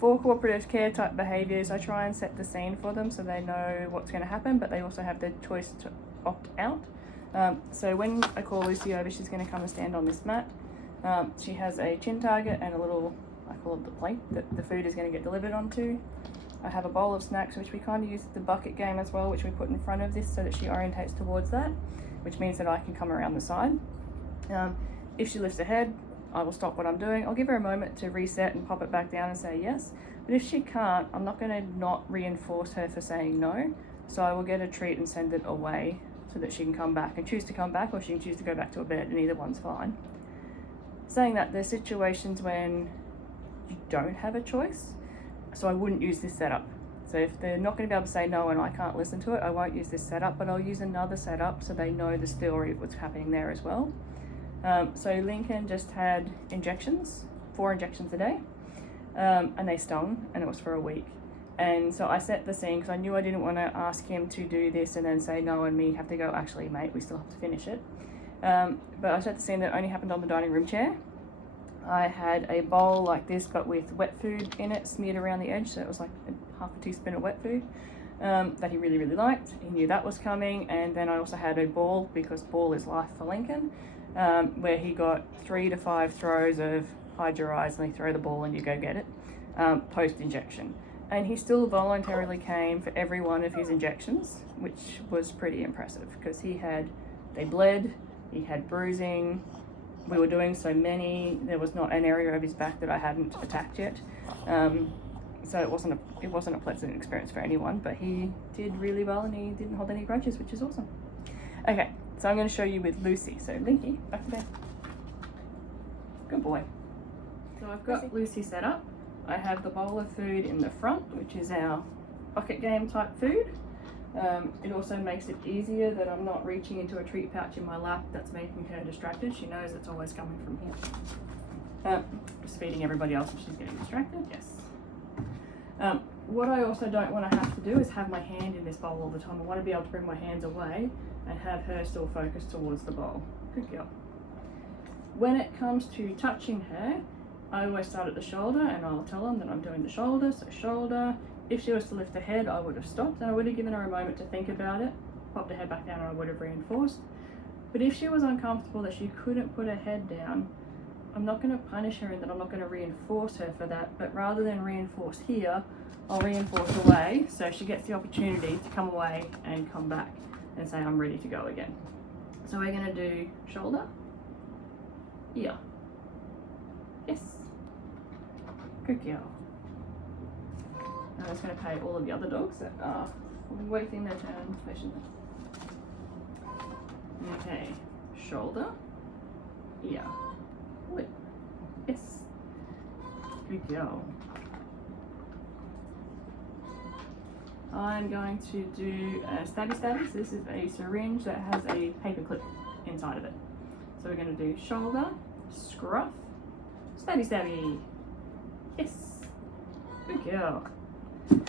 For cooperative care type behaviours, I try and set the scene for them so they know what's going to happen, but they also have the choice to opt out. So when I call Lucy over, she's going to come and stand on this mat. She has a chin target and a little, I call it the plate, that the food is going to get delivered onto. I have a bowl of snacks, which we kind of use the bucket game as well, which we put in front of this so that she orientates towards that, which means that I can come around the side. If she lifts her head, I will stop what I'm doing. I'll give her a moment to reset and pop it back down and say yes. But if she can't, I'm not going to not reinforce her for saying no. So I will get a treat and send it away so that she can come back and choose to come back, or she can choose to go back to her bed, and either one's fine. Saying that, there's situations when you don't have a choice, so I wouldn't use this setup. So if they're not going to be able to say no and I can't listen to it, I won't use this setup, but I'll use another setup so they know the story of what's happening there as well. So Lincoln just had injections, 4 injections a day, and they stung, and it was for a week. And so I set the scene because I knew I didn't want to ask him to do this and then say no and me have to go, actually mate, we still have to finish it. But I set the scene that only happened on the dining room chair. I had a bowl like this but with wet food in it smeared around the edge, so it was like half a teaspoon of wet food that he really, really liked. He knew that was coming. And then I also had a ball, because ball is life for Lincoln, where he got 3 to 5 throws of hide your eyes and they throw the ball and you go get it, post-injection. And he still voluntarily came for every one of his injections, which was pretty impressive because they bled, he had bruising. We were doing so many, there was not an area of his back that I hadn't attacked yet. So it wasn't a pleasant experience for anyone, but he did really well and he didn't hold any grudges, which is awesome. Okay, so I'm going to show you with Lucy. So Linky, back to bed. Good boy. So I've got Lucy set up. I have the bowl of food in the front, which is our bucket game type food. It also makes it easier that I'm not reaching into a treat pouch in my lap that's making her distracted. She knows it's always coming from here. Just feeding everybody else if she's getting distracted, yes. What I also don't want to have to do is have my hand in this bowl all the time. I want to be able to bring my hands away and have her still focused towards the bowl. Good girl. When it comes to touching her, I always start at the shoulder and I'll tell them that I'm doing the shoulder, so shoulder. If she was to lift her head, I would have stopped and I would have given her a moment to think about it, popped her head back down, and I would have reinforced. But if she was uncomfortable that she couldn't put her head down, I'm not going to punish her and that I'm not going to reinforce her for that, but rather than reinforce here, I'll reinforce away so she gets the opportunity to come away and come back and say I'm ready to go again. So we're going to do shoulder, ear, yes, good girl. I'm just going to pay all of the other dogs that are waiting their turn patiently. Okay, shoulder, ear, lip, yes, good girl. I'm going to do a stabby stabby. So this is a syringe that has a paper clip inside of it. So we're going to do shoulder, scruff, stabby stabby, yes, good girl.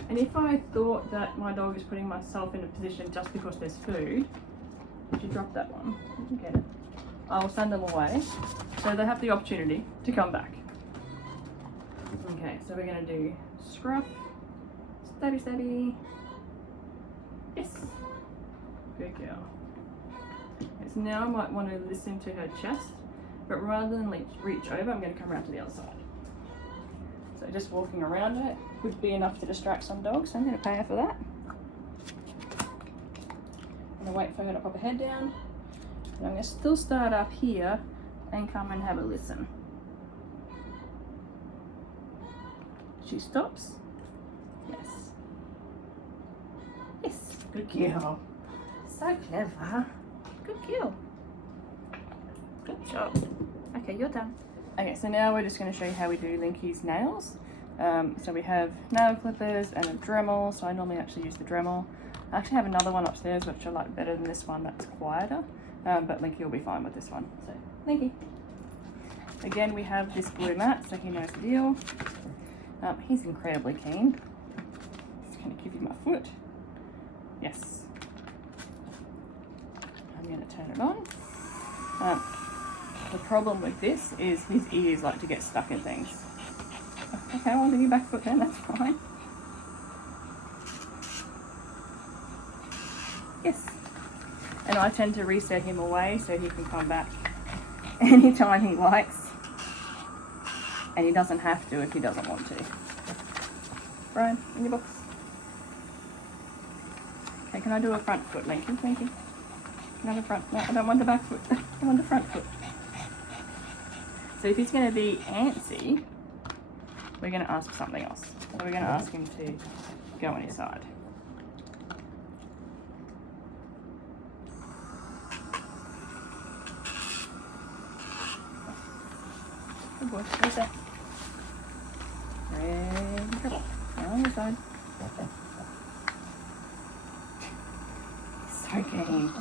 And if I thought that my dog is putting myself in a position just because there's food, if you drop that one, you can get it, I'll send them away so they have the opportunity to come back. Okay, so we're going to do scruff, stabby stabby, yes, good girl. Okay, so now I might want to listen to her chest, but rather than reach over, I'm going to come around to the other side. So just walking around it would be enough to distract some dogs, so I'm going to pay her for that. I'm going to wait for her to pop her head down. And I'm going to still start up here and come and have a listen. She stops. Yes. Yes, good girl. So clever. Good girl. Good job. Okay, you're done. Okay, so now we're just going to show you how we do Linky's nails. So we have nail clippers and a Dremel, so I normally actually use the Dremel. I actually have another one upstairs which I like better than this one, that's quieter, but Linky will be fine with this one. So, Linky. Again, we have this blue mat, so he knows the deal. He's incredibly keen. Just going to give you my foot. Yes. I'm going to turn it on. The problem with this is his ears like to get stuck in things. Okay, I'll do your back foot then, that's fine. Yes. And I tend to reset him away so he can come back anytime he likes. And he doesn't have to if he doesn't want to. Brian, in your box. Okay, can I do a front foot, Linky? Thank you. Another front. No, I don't want the back foot. I want the front foot. So if he's going to be antsy, we're going to ask for something else. So we're going to ask him to go on his side. Good boy. Where's that? Ready, trouble. On your side. So keen.